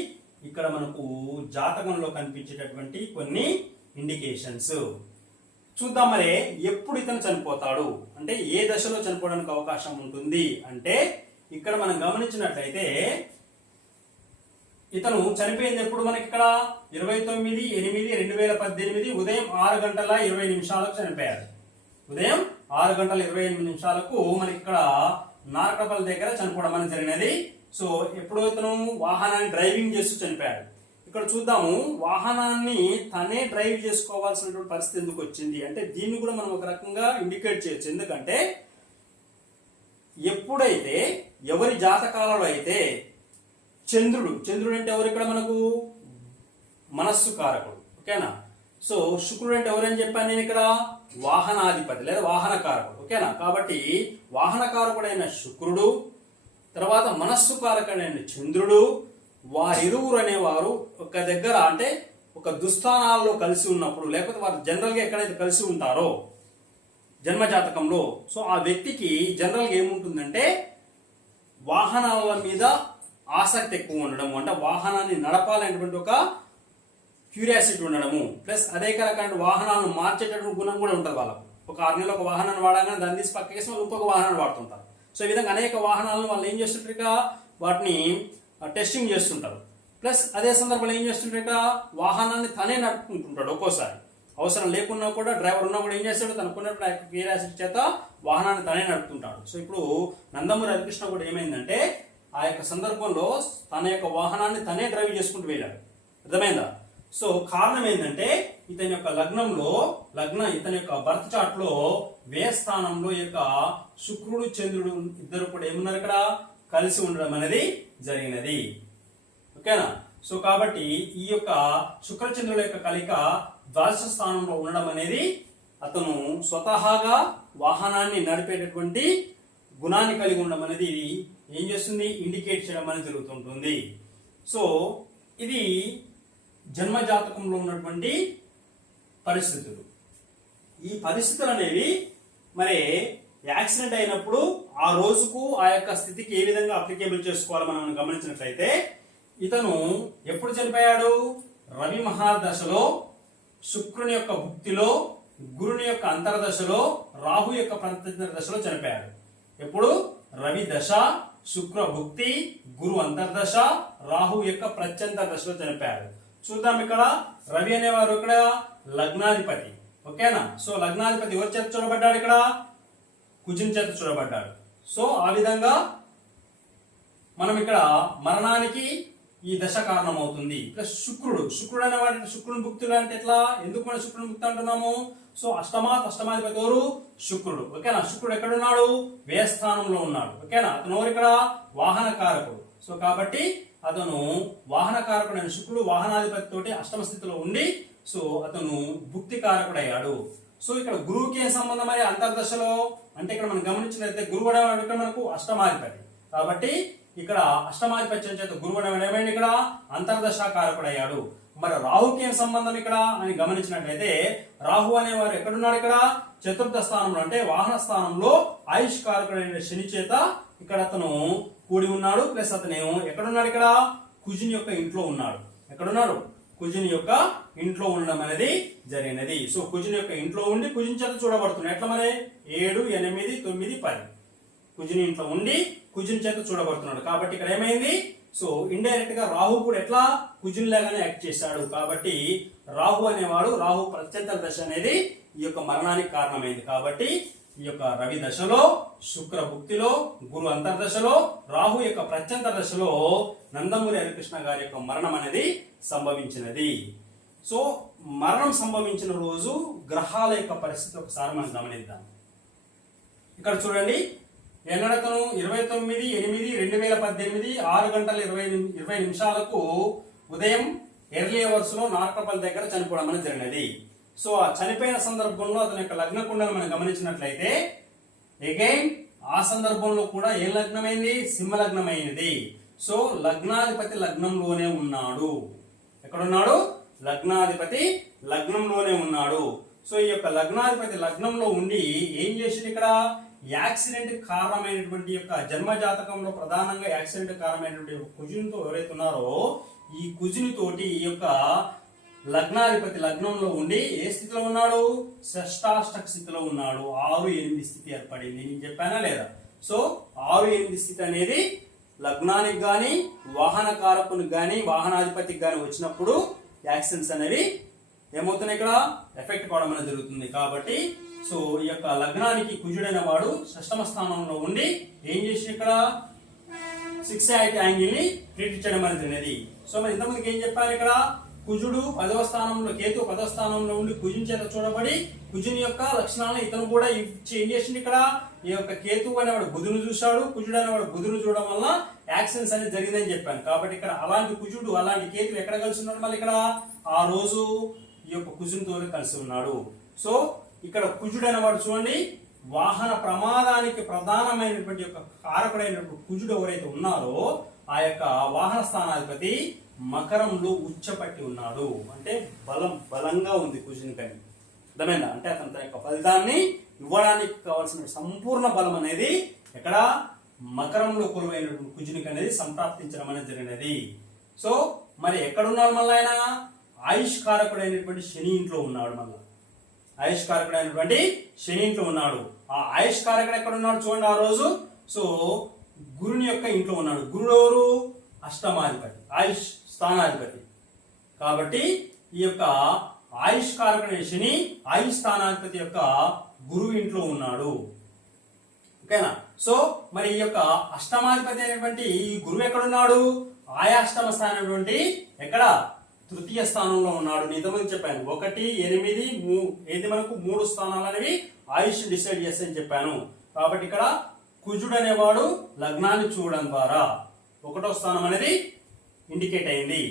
ఇక్కడ మనకు జాతకంలో కనిపించేటటువంటి కొన్ని ఇండికేషన్స్ చూద్దాం. మరి ఎప్పుడు ఇతను చనిపోతాడు అంటే ఏ దశలో చనిపోవడానికి అవకాశం ఉంటుంది అంటే ఇక్కడ మనం గమనించినట్లయితే ఇతను చనిపోయింది ఎప్పుడు, మనకి ఇక్కడ 29/8/2018 ఉదయం 6:20 చనిపోయారు. ఉదయం 6:28 మనకి ఇక్కడ నార్కపల్ దగ్గర చనిపోవడం అనేది జరిగినది. సో ఎప్పుడు ఇతను వాహనాన్ని డ్రైవింగ్ చేస్తూ చనిపోయాడు. ఇక్కడ చూద్దాము, వాహనాన్ని తనే డ్రైవ్ చేసుకోవాల్సినటువంటి పరిస్థితి ఎందుకు వచ్చింది అంటే దీన్ని కూడా మనం ఒక రకంగా ఇండికేట్ చేయొచ్చు. ఎందుకంటే ఎప్పుడైతే ఎవరి జాతకాలలో అయితే చంద్రుడు అంటే ఎవరు ఇక్కడ మనకు మనస్సు కారకుడు, ఓకేనా. సో శుక్రుడు అంటే ఎవరని చెప్పాను నేను ఇక్కడ, వాహనాధిపతి లేదా వాహనకారకుడు, ఓకేనా. కాబట్టి వాహనకారకుడైన శుక్రుడు తర్వాత మనస్సు కారకుడైన చంద్రుడు, వారిరువురు అనేవారు ఒక దగ్గర అంటే ఒక దుస్థానాల్లో కలిసి ఉన్నప్పుడు లేకపోతే వారు జనరల్ గా ఎక్కడైతే కలిసి ఉంటారో జన్మ జాతకంలో, సో ఆ వ్యక్తికి జనరల్ గా ఏముంటుందంటే వాహనాల మీద ఆసక్తి ఎక్కువ ఉండడము, అంటే వాహనాన్ని నడపాలనేటువంటి ఒక క్యూరియాసిటీ ఉండడము, ప్లస్ అదే రకమైన వాహనాలను మార్చేటటువంటి గుణం కూడా ఉంటుంది వాళ్ళకు. ఒక 6 నెలలు ఒక వాహనాన్ని వాడగానే దాన్ని తీసి పక్కకేసి వాళ్ళు ఇంకొక వాహనాన్ని వాడుతుంటారు. సో ఈ విధంగా అనేక వాహనాలను వాళ్ళు ఏం చేస్తుంటారు, ఇక వాటిని టెస్టింగ్ చేస్తుంటారు. ప్లస్ అదే సందర్భంలో ఏం చేస్తుంటారు, ఇక వాహనాన్ని తనే నడుపుకుంటుంటాడు. ఒక్కోసారి అవసరం లేకున్నా కూడా డ్రైవర్ ఉన్నా కూడా ఏం చేస్తాడు, తనకున్నప్పుడు క్యూరియాసిటీ చేత వాహనాన్ని తనే నడుపుతుంటాడు. సో ఇప్పుడు నందమూరి హరికృష్ణ కూడా ఏమైందంటే ఆ యొక్క సందర్భంలో తన యొక్క వాహనాన్ని తనే డ్రైవ్ చేసుకుంటూ వెళ్ళాడు. అర్థమైందా? సో కారణం ఏంటంటే ఇతని యొక్క ఇతని యొక్క బర్త్ చార్ట్ లో వ్యయ స్థానంలో యొక్క శుక్రుడు చంద్రుడు ఇద్దరు కూడా ఏమున్నారు, ఇక్కడ కలిసి ఉండడం అనేది జరిగినది, ఓకేనా. సో కాబట్టి ఈ యొక్క శుక్రచంద్రుల యొక్క కలయిక ద్వాదశ స్థానంలో ఉండడం అనేది అతను స్వతహాగా వాహనాన్ని నడిపేటటువంటి గుణాన్ని కలిగి ఉండడం అనేది ఏం చేస్తుంది, ఇండికేట్ చేయడం అనేది జరుగుతుంటుంది. సో ఇది జన్మ జాతకంలో ఉన్నటువంటి పరిస్థితులు. ఈ పరిస్థితులు అనేవి మరి యాక్సిడెంట్ అయినప్పుడు ఆ రోజుకు ఆ యొక్క స్థితికి ఏ విధంగా అప్లికేబుల్ చేసుకోవాలో మనం గమనించినట్లయితే ఇతను ఎప్పుడు చనిపోయాడు, రవి మహాదశలో, శుక్రుని యొక్క భుక్తిలో, గురుని యొక్క అంతర్దశలో, రాహు యొక్క ప్రత్యంతర దశలో చనిపోయాడు. ఎప్పుడు రవి దశ, శుక్ర భుక్తి, గురు అంతర్దశ, రాహు యొక్క ప్రత్యంతర దశలో చనిపోయాడు. చూద్దాం, ఇక్కడ రవి అనేవారు ఇక్కడ లగ్నాధిపతి, ఓకేనా. సో లగ్నాధిపతి ఎవరి చేత చూడబడ్డాడు, ఇక్కడ కుజుని చేత చూడబడ్డాడు. సో ఆ విధంగా మనం ఇక్కడ మరణానికి ఈ దశ కారణం అవుతుంది. ప్లస్ శుక్రుడు అనేవాడు శుక్రుని భుక్తులు అంటే ఎట్లా, ఎందుకు మనం శుక్రుని భుక్తి అంటున్నాము, సో అష్టమాధిపతి ఎవరు, శుక్రుడు, ఓకేనా. శుక్రుడు ఎక్కడున్నాడు, వ్యయస్థానంలో ఉన్నాడు, ఓకేనా. అతను ఎవరు ఇక్కడ వాహనకారకుడు. సో కాబట్టి అతను వాహనకారకుడైన శుక్రుడు వాహనాధిపతి తోటి అష్టమ స్థితిలో ఉండి సో అతను భుక్తి కారకుడయ్యాడు. సో ఇక్కడ గురువుకి ఏం సంబంధం మరి అంతర్దశలో అంటే ఇక్కడ మనం గమనించినట్లయితే గురువు ఇక్కడ మనకు అష్టమాధిపతి, కాబట్టి ఇక్కడ అష్టమాధిపత్యం చేత గురువు ఏమైంది, ఇక్కడ అంతర్దశ కారకుడయ్యాడు. మరి రాహుకి ఏం సంబంధం ఇక్కడ అని గమనించినట్లయితే రాహు అనేవారు ఎక్కడున్నాడు, ఇక్కడ చతుర్థ స్థానంలో అంటే వాహన స్థానంలో ఆయుష్ కారకుడైన శని చేత ఇక్కడ అతను కూడి ఉన్నాడు, ప్లస్ అతను ఎక్కడున్నాడు, ఇక్కడ కుజుని యొక్క ఇంట్లో ఉన్నాడు. ఎక్కడున్నాడు, కుజుని యొక్క ఇంట్లో ఉండడం అనేది జరిగినది. సో కుజుని యొక్క ఇంట్లో ఉండి కుజుని చేత చూడబడుతున్నాడు. ఎట్లా మరి 7, 8, 9, 10 కుజుని ఇంట్లో ఉండి కుజుని చేత చూడబడుతున్నాడు. కాబట్టి ఇక్కడ ఏమైంది, సో ఇండైరెక్ట్ గా రాహు కూడా ఎట్లా కుజుని లాగానే యాక్ట్ చేశాడు. కాబట్టి రాహు అనేవాడు, రాహు ప్రత్యంతర దశ అనేది ఈ యొక్క మరణానికి కారణమైంది. కాబట్టి ఈ యొక్క రవి దశలో, శుక్ర భుక్తిలో, గురు అంతర్దశలో, రాహు యొక్క ప్రత్యంతర దశలో నందమూరి హరికృష్ణ గారి యొక్క మరణం అనేది సంభవించినది. సో మరణం సంభవించిన రోజు గ్రహాల యొక్క పరిస్థితి ఒకసారి మనం గమనిద్దాం. ఇక్కడ చూడండి, ఎన్నడతను 29/8/2018 6:20 ఉదయం ఎర్లీ అవర్స్ లో నార్కపల్లి దగ్గర చనిపోవడం అనేది జరిగినది. సో ఆ చనిపోయిన సందర్భంలో అతని యొక్క లగ్న కుండలు మనం గమనించినట్లయితే అగైన్ ఆ సందర్భంలో కూడా ఏ లగ్నమైంది, సింహ లగ్నమైనది. సో లగ్నాధిపతి లగ్నంలోనే ఉన్నాడు. ఎక్కడున్నాడు, లగ్నాధిపతి లగ్నంలోనే ఉన్నాడు. సో ఈ యొక్క లగ్నాధిపతి లగ్నంలో ఉండి ఏం చేసింది, ఇక్కడ యాక్సిడెంట్ కారణమైనటువంటి యొక్క జన్మ జాతకంలో ప్రధానంగా యాక్సిడెంట్ కారణమైనటువంటి కుజునితో ఎవరైతే ఉన్నారో ఈ కుజునితోటి ఈ యొక్క లగ్నాధిపతి లగ్నంలో ఉండి ఏ స్థితిలో ఉన్నాడు, షష్టాష్టక స్థితిలో ఉన్నాడు. 6-8 స్థితి ఏర్పడింది. నేను చెప్పానా లేదా? సో 6-8 స్థితి అనేది లగ్నానికి గాని, వాహన కారకునికి గాని, వాహనాధిపతికి గాని వచ్చినప్పుడు యాక్సిడెంట్స్ అనేవి ఏమవుతున్నాయి, ఇక్కడ ఎఫెక్ట్ కావడం అనేది జరుగుతుంది. కాబట్టి సో ఈ యొక్క లగ్నానికి కుజుడైన వాడు షష్టమ స్థానంలో ఉండి ఏం చేసి ఇక్కడ 6 యాంగిల్ ని ట్రీట్ చేయడం అనేది. సో మరి ఇంతమందికి ఏం చెప్పాను, ఇక్కడ కుజుడు 10వ స్థానంలో, కేతు 10వ స్థానంలో ఉండి కుజుని చేత చూడబడి కుజుని యొక్క లక్షణాలను ఇతను కూడా ఏం చేసింది, ఇక్కడ ఈ యొక్క కేతు అనేవాడు బుధుని చూశాడు, కుజుడు అనేవాడు బుధుని చూడడం వల్ల యాక్సిడెంట్స్ అనేది జరిగిందని చెప్పాను. కాబట్టి ఇక్కడ అలాంటి కుజుడు అలాంటి కేతు ఎక్కడ కలిసి ఉన్నాడు, మళ్ళీ ఇక్కడ ఆ రోజు ఈ యొక్క కుజునితో కలిసి ఉన్నాడు. సో ఇక్కడ కుజుడు అనేవాడు చూడండి, వాహన ప్రమాదానికి ప్రధానమైనటువంటి యొక్క కారకుడైనటువంటి కుజుడు ఎవరైతే ఉన్నారో ఆ యొక్క వాహన స్థానాధిపతి మకరంలో ఉచ్చపట్టి ఉన్నాడు. అంటే బలంగా ఉంది కుజునికని అర్థమైందా? అంటే అతని తన యొక్క ఫలితాన్ని ఇవ్వడానికి కావాల్సిన సంపూర్ణ బలం అనేది ఎక్కడ మకరంలో కొలువైనటువంటి కుజునికి అనేది సంప్రాప్తించడం అనేది జరిగినది. సో మరి ఎక్కడున్నాడు, మళ్ళీ ఆయన ఆయుష్ కారకుడైనటువంటి శని ఇంట్లో ఉన్నాడు. మళ్ళీ ఆయుష్ కారకుడైనటువంటి శని ఇంట్లో ఉన్నాడు. ఆ ఆయుష్ కారకుడు ఎక్కడ ఉన్నాడు చూడండి ఆ రోజు. సో గురుని యొక్క ఇంట్లో ఉన్నాడు. గురుడు ఎవరు, అష్టమాధిపతి, ఆయుష్ స్థానాధిపతి. కాబట్టి ఈ యొక్క ఆయుష్ కారకుడైన శని ఆయుష్ స్థానాధిపతి యొక్క గురువు ఇంట్లో ఉన్నాడు. ఓకేనా? సో మరి ఈ యొక్క అష్టమాధిపతి అయినటువంటి ఈ గురువు ఎక్కడున్నాడు, ఆయాష్టమ స్థానం ఎక్కడ తృతీయ స్థానంలో ఉన్నాడు. నేను ఇంతకుముందు చెప్పాను 1, 8 ఏది మనకు 3 స్థానాలు అనేవి ఆయుష్ డిసైడ్ చేస్తాయని చెప్పాను. కాబట్టి ఇక్కడ కుజుడు అనేవాడు లగ్నాన్ని చూడడం ద్వారా 1వ స్థానం అనేది ఇండికేట్ అయింది.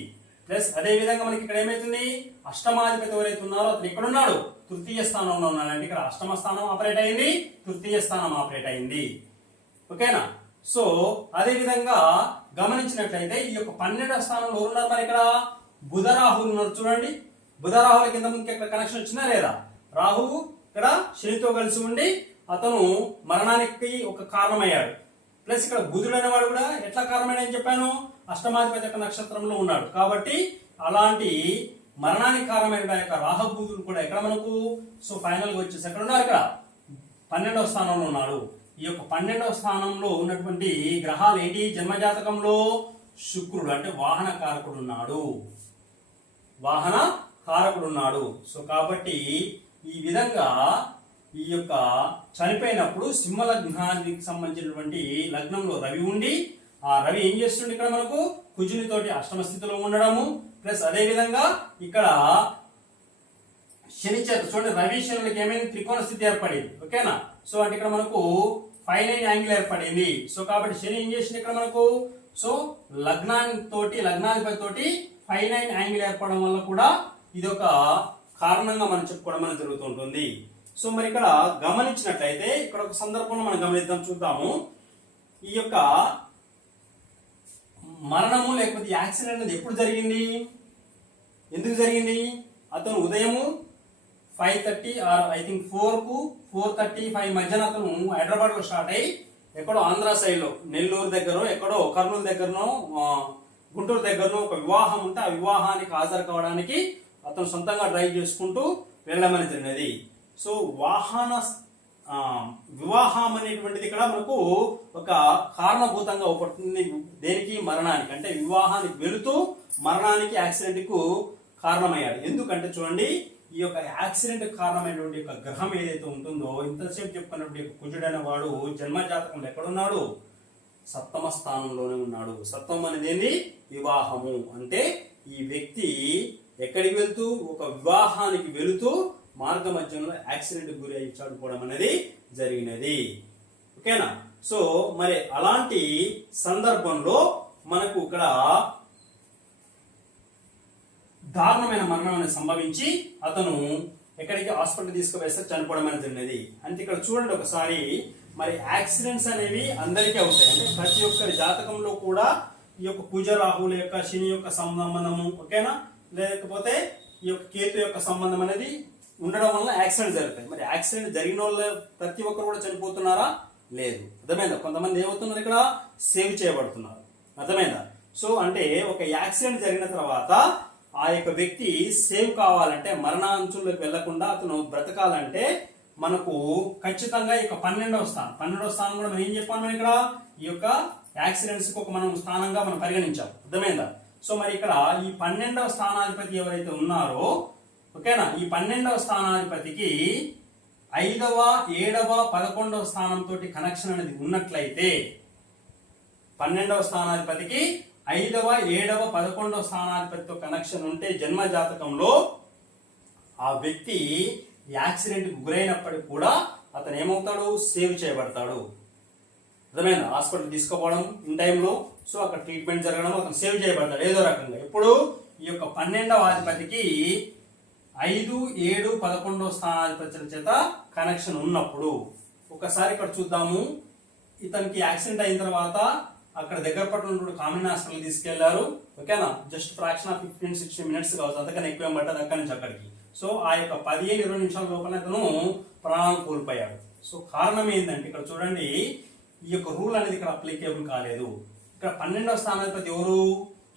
ప్లస్ అదే విధంగా మనకి ఇక్కడ ఏమైతుంది, అష్టమాధిపతి ఎవరైతే ఉన్నారో అతను ఇక్కడ ఉన్నాడు, తృతీయ స్థానంలో ఉన్నాడు. అంటే ఇక్కడ అష్టమ స్థానం ఆపరేట్ అయింది, తృతీయ స్థానం ఆపరేట్ అయింది. ఓకేనా? సో అదే విధంగా గమనించినట్లయితే ఈ యొక్క 12వ స్థానంలో ఎవరున్నారు, మరి ఇక్కడ బుధరాహులు ఉన్నారు చూడండి. బుధరాహుల కింద ముందుకు ఇక్కడ కనెక్షన్ వచ్చిందా లేదా? రాహువు ఇక్కడ శనితో కలిసి ఉండి అతను మరణానికి ఒక కారణమయ్యాడు. ప్లస్ ఇక్కడ బుధుడు అనేవాడు కూడా ఎట్లా కారణమైనని చెప్పాను, అష్టమాధిపతి యొక్క నక్షత్రంలో ఉన్నాడు. కాబట్టి అలాంటి మరణానికి కారణమైన యొక్క రాహబుధుడు కూడా ఎక్కడ మనకు సో ఫైనల్ గా వచ్చేసి ఎక్కడ ఉన్నారు, ఇక్కడ 12వ స్థానంలో ఉన్నాడు. ఈ యొక్క 12వ స్థానంలో ఉన్నటువంటి గ్రహాలు ఏంటి, జన్మజాతకంలో శుక్రుడు అంటే వాహన కారకుడు ఉన్నాడు, వాహన కారకుడు ఉన్నాడు. సో కాబట్టి ఈ విధంగా ఈ యొక్క చనిపోయినప్పుడు సింహ లగ్నానికి సంబంధించినటువంటి లగ్నంలో రవి ఉండి ఆ రవి ఏం చేస్తుండే, ఇక్కడ మనకు కుజునితోటి అష్టమ స్థితిలో ఉండడము. ప్లస్ అదే విధంగా ఇక్కడ శని చేత చూడండి, రవి శనులకి ఏమైంది, త్రికోణ స్థితి ఏర్పడింది. ఓకేనా? సో అంటే ఇక్కడ మనకు 5-9 యాంగిల్ ఏర్పడింది. సో కాబట్టి శని ఏం చేసింది ఇక్కడ మనకు, సో లగ్నాధిపతి తోటి 5-9 యాంగిల్ ఏర్పడడం వల్ల కూడా ఇది ఒక కారణంగా మనం చెప్పుకోవడం అనేది జరుగుతుంటుంది. సో మరి ఇక్కడ గమనించినట్లయితే ఇక్కడ ఒక సందర్భంలో మనం గమనిద్దాం, చూద్దాము. ఈ యొక్క మరణము లేకపోతే యాక్సిడెంట్ అనేది ఎప్పుడు జరిగింది, ఎందుకు జరిగింది? అతను ఉదయము 5:30 ఆర్ ఐ థింక్ 4 కు 4:35 మధ్యన అతను హైదరాబాద్ లో స్టార్ట్ అయ్యి ఎక్కడో ఆంధ్ర సైడ్ లో నెల్లూరు దగ్గర, ఎక్కడో కర్నూలు దగ్గరనో, గుంటూరు దగ్గరనో ఒక వివాహం ఉంటే ఆ వివాహానికి హాజరు కావడానికి అతను సొంతంగా డ్రైవ్ చేసుకుంటూ వెళ్ళడం జరిగినది. సో వివాహం అనేటువంటిది ఇక్కడ మనకు ఒక కారణభూతంగా ఉపడుతుంది. దేనికి? మరణానికి. అంటే వివాహానికి వెళుతూ మరణానికి, యాక్సిడెంట్ కు కారణమయ్యాడు. ఎందుకంటే చూడండి, ఈ యొక్క యాక్సిడెంట్ కారణమైనటువంటి యొక్క గ్రహం ఏదైతే ఉంటుందో, ఇంతసేపు చెప్పుకున్నటువంటి కుజుడు అనే వాడు జన్మజాతకంలో ఎక్కడున్నాడు? సప్తమ స్థానంలోనే ఉన్నాడు. సప్తమం అనేది ఏంది? వివాహము. అంటే ఈ వ్యక్తి ఎక్కడికి వెళ్తూ, ఒక వివాహానికి వెళుతూ మార్గ మధ్యంలో యాక్సిడెంట్ గురి అయి చనిపోవడం అనేది జరిగినది. ఓకేనా? సో మరి అలాంటి సందర్భంలో మనకు ఇక్కడ దారుణమైన మరణం అనేది సంభవించి అతను ఎక్కడికి హాస్పిటల్ తీసుకువేస్తే చనిపోవడం అనేది జరిగినది. అంటే ఇక్కడ చూడండి ఒకసారి, మరి యాక్సిడెంట్స్ అనేవి అందరికీ అవుతాయి. అంటే ప్రతి ఒక్కరి జాతకంలో కూడా ఈ యొక్క కుజ రాహువుల యొక్క, శని యొక్క సంబంధము, ఓకేనా, లేకపోతే ఈ యొక్క కేతు యొక్క సంబంధం అనేది ఉండడం వల్ల యాక్సిడెంట్ జరుగుతాయి. మరి యాక్సిడెంట్ జరిగిన వాళ్ళు ప్రతి ఒక్కరు కూడా చనిపోతున్నారా? లేదు. అర్థమైందా? కొంతమంది ఏమవుతున్నారు? ఇక్కడ సేవ్ చేయబడుతున్నారు. అర్థమైందా? సో అంటే ఒక యాక్సిడెంట్ జరిగిన తర్వాత ఆ యొక్క వ్యక్తి సేవ్ కావాలంటే, మరణాంచుల్లోకి వెళ్లకుండా అతను బ్రతకాలంటే మనకు ఖచ్చితంగా ఈ యొక్క 12వ స్థానం కూడా మనం ఏం చెప్పాను? మనం ఇక్కడ ఈ యొక్క యాక్సిడెంట్స్ కు ఒక మనం స్థానంగా మనం పరిగణించాం. అర్థమైందా? సో మరి ఇక్కడ ఈ 12వ స్థానాధిపతి ఎవరైతే ఉన్నారో, ఓకేనా, ఈ 12వ స్థానాధిపతికి 5వ, 7వ, 11వ స్థానంతో కనెక్షన్ అనేది ఉన్నట్లయితే, 12వ స్థానాధిపతికి 5వ, 7వ, 11వ స్థానాధిపతితో కనెక్షన్ ఉంటే జన్మ జాతకంలో ఆ వ్యక్తి యాక్సిడెంట్ కు గురైనప్పటికీ కూడా అతను ఏమవుతాడు? సేవ్ చేయబడతాడు. అర్థమైందా? హాస్పిటల్ తీసుకుపోవడం ఇన్ టైంలో, సో అక్కడ ట్రీట్మెంట్ జరగడం, అతను సేవ్ చేయబడతాడు ఏదో రకంగా. ఇప్పుడు ఈ యొక్క 12వ అధిపతికి 5, 7, 11వ స్థానాధిపతుల చేత కనెక్షన్ ఉన్నప్పుడు, ఒకసారి ఇక్కడ చూద్దాము. ఇతనికి యాక్సిడెంట్ అయిన తర్వాత అక్కడ దగ్గర పట్ల కామన్ హాస్పిటల్ తీసుకెళ్లారు. ఓకేనా? జస్ట్ ఫ్రాక్షన్ ఆఫ్ 15-16 మినిట్స్ కావచ్చు, అంతకన్నా ఎక్కువ పట్టదు అక్కడి నుంచి అక్కడికి. సో ఆ యొక్క 15-20 నిమిషాల లోపల అతను ప్రాణాలు కోల్పోయాడు. సో కారణం ఏంటంటే ఇక్కడ చూడండి, ఈ యొక్క రూల్ అనేది ఇక్కడ అప్లికేబుల్ కాలేదు. ఇక్కడ 12వ స్థానాధిపతి ఎవరు?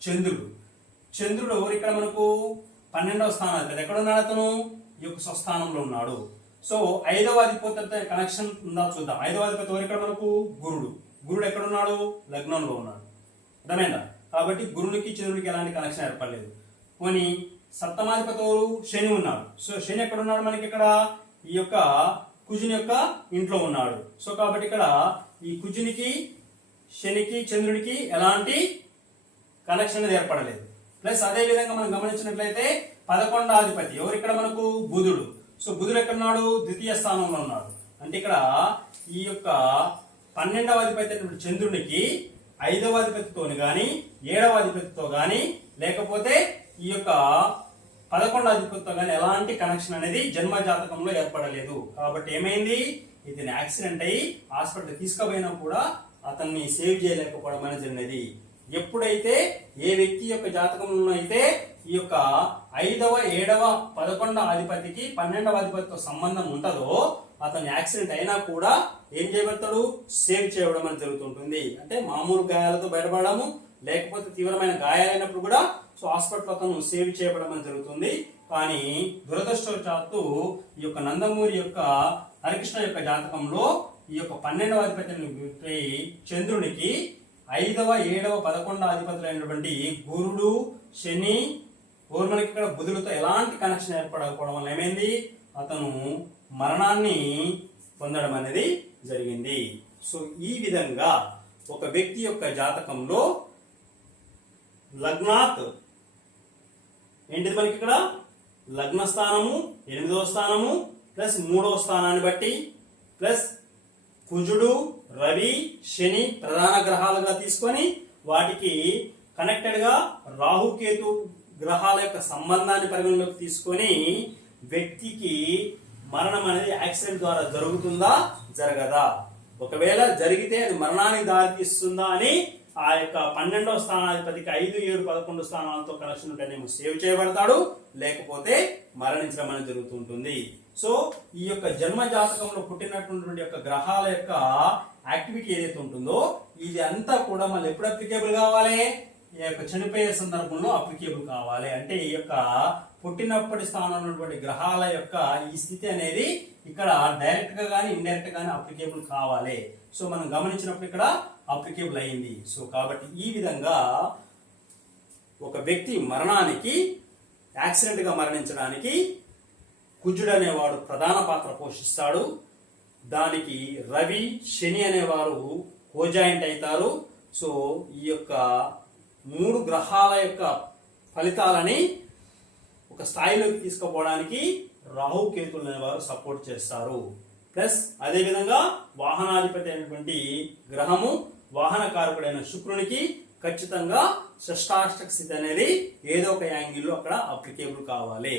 చంద్రుడు. చంద్రుడు ఎవరు? ఇక్కడ మనకు 12వ స్థానాధిపతి ఎక్కడ ఉన్నాడు? అతను ఈ యొక్క స్వస్థానంలో ఉన్నాడు. సో 5వ అధిపతితో కనెక్షన్ ఉందా చూద్దాం. 5వ అధిపతి ఎవరు? ఇక్కడ మనకు గురుడు. గురుడు ఎక్కడ ఉన్నాడు? లగ్నంలో ఉన్నాడు. అర్థమైందా? కాబట్టి గురునికి చంద్రుడికి ఎలాంటి కనెక్షన్ ఏర్పడలేదు. పోనీ సప్తమాధిపతి ఎవరు? శని ఉన్నాడు. సో శని ఎక్కడ ఉన్నాడు? మనకి ఇక్కడ ఈ యొక్క కుజుని యొక్క ఇంట్లో ఉన్నాడు. సో కాబట్టి ఇక్కడ ఈ కుజునికి, శనికి, చంద్రుడికి ఎలాంటి కనెక్షన్ అనేది ఏర్పడలేదు. ప్లస్ అదే విధంగా మనం గమనించినట్లయితే 11వ అధిపతి ఎవరు? ఇక్కడ మనకు బుధుడు. సో బుధుడు ఎక్కడ ఉన్నాడు? ద్వితీయ స్థానంలో ఉన్నాడు. అంటే ఇక్కడ ఈ యొక్క 12వ అధిపతి చంద్రునికి 5వ అధిపతితో గాని, 7వ అధిపతితో గాని, లేకపోతే ఈ యొక్క 11వ అధిపతితో గాని ఎలాంటి కనెక్షన్ అనేది జన్మ జాతకంలో ఏర్పడలేదు. కాబట్టి ఏమైంది? ఇతని యాక్సిడెంట్ అయ్యి హాస్పిటల్ తీసుకుపోయినా కూడా అతన్ని సేవ్ చేయలేకపోవడం అనేది జరిగినది. ఎప్పుడైతే ఏ వ్యక్తి యొక్క జాతకంలో అయితే ఈ యొక్క 5వ, 7వ, 11వ అధిపతికి 12వ అధిపతితో సంబంధం ఉంటుందో అతను యాక్సిడెంట్ అయినా కూడా ఏం చేయబడతాడు? సేవ్ చేయడం అనేది జరుగుతుంటుంది. అంటే మామూలు గాయాలతో బయటపడము, లేకపోతే తీవ్రమైన గాయాలైనప్పుడు కూడా సో హాస్పిటల్ అతను సేవ్ చేయబడం అనేది జరుగుతుంది. కానీ దురదృష్టవశాత్తు ఈ యొక్క నందమూరి యొక్క హరికృష్ణ యొక్క జాతకంలో ఈ యొక్క 12వ అధిపతి చంద్రునికి 5వ, 7వ, 11వ అధిపతులైనటువంటి గురుడు, శని, మనకి ఇక్కడ బుధులతో ఎలాంటి కనెక్షన్ ఏర్పడకపోవడం వల్ల ఏమైంది? అతను మరణాన్ని పొందడం అనేది జరిగింది. సో ఈ విధంగా ఒక వ్యక్తి యొక్క జాతకంలో లగ్నాత్ ఏంటిది? మనకి ఇక్కడ లగ్న స్థానము, 8వ స్థానము ప్లస్ 3వ స్థానాన్ని బట్టి, ప్లస్ కుజుడు, రవి, శని ప్రధాన గ్రహాలుగా తీసుకొని వాటికి కనెక్టెడ్ గా రాహుకేతు గ్రహాల యొక్క సంబంధాన్ని పరిగణలోకి తీసుకొని వ్యక్తికి మరణం అనేది యాక్సిడెంట్ ద్వారా జరుగుతుందా, జరగదా, ఒకవేళ జరిగితే అది మరణానికి దారితీస్తుందా అని ఆ యొక్క 12వ స్థానాధిపతికి 5, 7, 11 స్థానాలతో కనెక్షన్ ఉంటేనేమో సేవ్ చేయబడతాడు, లేకపోతే మరణించడం అనేది జరుగుతుంటుంది. సో ఈ యొక్క జన్మ జాతకంలో పుట్టినటువంటి యొక్క గ్రహాల యొక్క యాక్టివిటీ ఏదైతే ఉంటుందో ఇది అంతా కూడా మళ్ళీ ఎప్పుడు అప్లికేబుల్ కావాలి, ఈ యొక్క చనిపోయే సందర్భంలో అప్లికేబుల్ కావాలి. అంటే ఈ యొక్క పుట్టినప్పటి స్థానంలో ఉన్నటువంటి గ్రహాల యొక్క ఈ స్థితి అనేది ఇక్కడ డైరెక్ట్ గా కానీ ఇండైరెక్ట్ గానీ అప్లికేబుల్ కావాలి. సో మనం గమనించినప్పుడు ఇక్కడ అప్లికేబుల్ అయింది. సో కాబట్టి ఈ విధంగా ఒక వ్యక్తి మరణానికి, యాక్సిడెంట్ గా మరణించడానికి కుజుడు అనేవాడు ప్రధాన పాత్ర పోషిస్తాడు. దానికి రవి, శని అనేవారు కోజాయింట్ అవుతారు. సో ఈ యొక్క 3 గ్రహాల యొక్క ఫలితాలని ఒక స్థాయిలోకి తీసుకుపోవడానికి రాహుకేతులు అనేవారు సపోర్ట్ చేస్తారు. ప్లస్ అదేవిధంగా వాహనాధిపతి అయినటువంటి గ్రహము, వాహనకారకుడైన శుక్రునికి ఖచ్చితంగా షష్టాష్టక స్థితి అనేది ఏదో ఒక యాంగిల్లో అక్కడ అప్లికేబుల్ కావాలి.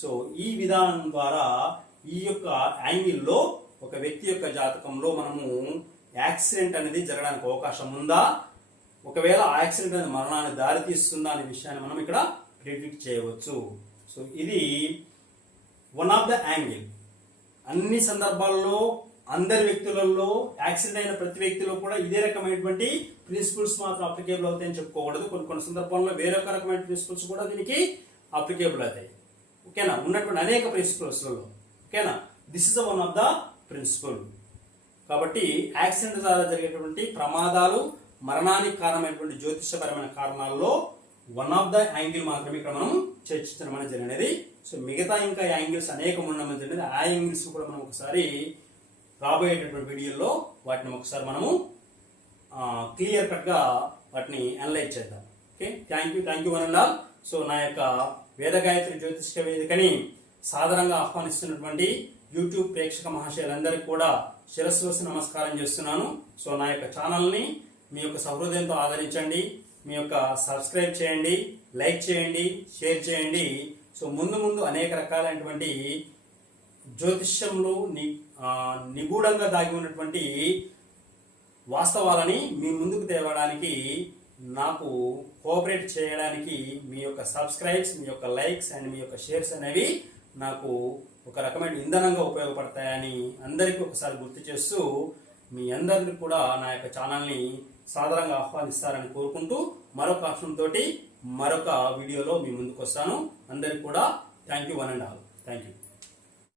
సో ఈ విధానం ద్వారా ఈ యొక్క యాంగిల్లో ఒక వ్యక్తి యొక్క జాతకంలో మనము యాక్సిడెంట్ అనేది జరగడానికి అవకాశం ఉందా, ఒకవేళ యాక్సిడెంట్ అనేది మరణాన్ని దారితీస్తుందా అనే విషయాన్ని మనం ఇక్కడ ప్రిడిక్ట్ చేయవచ్చు. సో ఇది వన్ ఆఫ్ ద యాంగిల్. అన్ని సందర్భాల్లో అందరి వ్యక్తులలో యాక్సిడెంట్ అయిన ప్రతి వ్యక్తిలో కూడా ఇదే రకమైనటువంటి ప్రిన్సిపల్స్ మాత్రం అప్లికేబుల్ అవుతాయని చెప్పుకోకూడదు. కొన్ని సందర్భాల్లో వేరొక రకమైన ప్రిన్సిపల్స్ కూడా దీనికి అప్లికేబుల్ అవుతాయి. ఓకేనా, ఉన్నటువంటి అనేక ప్రిన్సిపల్స్లలో. ఓకేనా, this is one of the principle. కాబట్టి యాక్సిడెంట్ ద్వారా జరిగేటువంటి ప్రమాదాలు, మరణానికి కారణమైనటువంటి జ్యోతిషపరమైన కారణాల్లో వన్ ఆఫ్ ద యాంగిల్ మాత్రమే ఇక్కడ మనం చర్చించడం అనేది జరిగినది. సో మిగతా ఇంకా యాంగిల్స్ అనేకం ఉండడం జరిగినది. ఆ యాంగిల్స్ కూడా మనం ఒకసారి రాబోయేటటువంటి వీడియోలో వాటిని ఒకసారి మనము క్లియర్ కట్ గా వాటిని అనలైజ్ చేద్దాం. Okay, thank you one and all. So నా యొక్క వేద గాయత్రి జ్యోతిష వేదికని సాధారణంగా ఆహ్వానిస్తున్నటువంటి యూట్యూబ్ ప్రేక్షక మహాశయులందరికీ కూడా శిరస్సు నమస్కారం చేస్తున్నాను. సో నా యొక్క ఛానల్ని మీ యొక్క సహృదయంతో ఆదరించండి, మీ యొక్క సబ్స్క్రైబ్ చేయండి, లైక్ చేయండి, షేర్ చేయండి. సో ముందు అనేక రకాలైనటువంటి జ్యోతిష్యంలో నిగూఢంగా దాగి ఉన్నటువంటి వాస్తవాలని మీ ముందుకు తేవడానికి, నాకు కోఆపరేట్ చేయడానికి మీ యొక్క సబ్స్క్రైబ్స్, మీ యొక్క లైక్స్ అండ్ మీ యొక్క షేర్స్ అనేవి నాకు ఒక రకమైన ఇంధనంగా ఉపయోగపడతాయని అందరికీ ఒకసారి గుర్తు చేస్తూ, మీ అందరికీ కూడా నా యొక్క ఛానల్ని సాధారణంగా ఆహ్వానిస్తారని కోరుకుంటూ మరొక ఆప్షన్ తోటి మరొక వీడియోలో మీ ముందుకు వస్తాను. అందరికీ కూడా thank you one and all. Thank you.